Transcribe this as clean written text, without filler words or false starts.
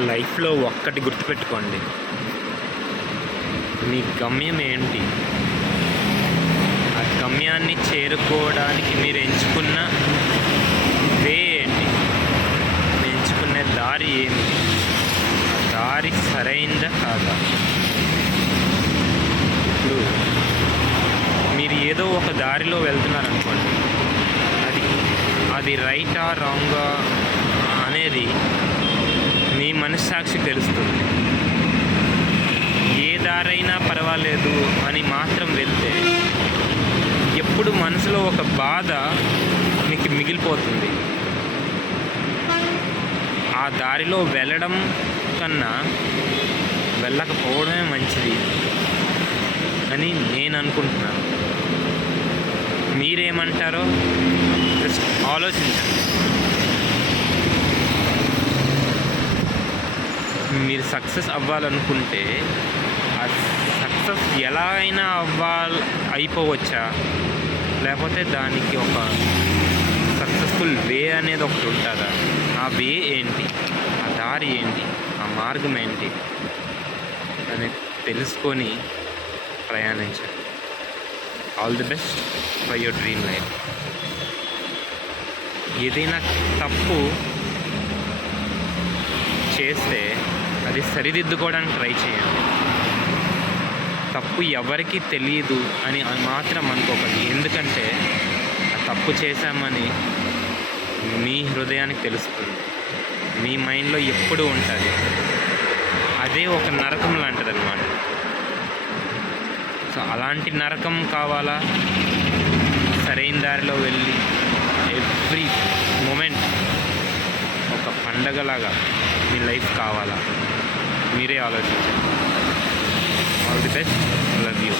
లైఫ్లో ఒక్కటి గుర్తుపెట్టుకోండి, మీ గమ్యం ఏంటి, ఆ గమ్యాన్ని చేరుకోవడానికి మీరు ఎంచుకున్న వే ఏంటి, మీరు ఎంచుకునే దారి ఏమిటి, ఆ దారి సరైందా కాదా. ఇప్పుడు మీరు ఏదో ఒక దారిలో వెళ్తున్నారనుకోండి, అది రైటా రాంగా అనేది మీ మనస్సాక్షి తెలుస్తుంది. ఏ దారైనా పర్వాలేదు అని మాత్రం వెళ్తే ఎప్పుడు మనసులో ఒక బాధ మీకు మిగిలిపోతుంది. ఆ దారిలో వెళ్ళడం కన్నా వెళ్ళకపోవడమే మంచిది అని నేను అనుకుంటున్నాను. మీరేమంటారో జస్ట్ ఆలోచించండి. మీరు సక్సెస్ అవ్వాలనుకుంటే ఆ సక్సెస్ ఎలా అయినా అయిపోవచ్చా, లేకపోతే దానికి ఒక సక్సెస్ఫుల్ వే అనేది ఒకటి ఉంటుందా? ఆ వే ఏంటి, ఆ దారి ఏంటి, ఆ మార్గం ఏంటి అని తెలుసుకొని ప్రయాణించండి. All the best for your dream life. ఏదైనా తప్పు చేస్తే అది సరిదిద్దుకోవడానికి ట్రై చేయండి. తప్పు ఎవరికి తెలియదు అని మాత్రం అనుకోకండి. ఎందుకంటే ఆ తప్పు చేశామని మీ హృదయానికి తెలుస్తుంది, మీ మైండ్లో ఎప్పుడూ ఉంటుంది. అదే ఒక నరకం లాంటిది అన్నమాట. సో అలాంటి నరకం కావాలా, సరైన దారిలో వెళ్ళి ఎవ్రీ మూమెంట్ ఒక పండగలాగా మీ లైఫ్ కావాలా, మీరే ఆలోచించండి. All the best. Love you.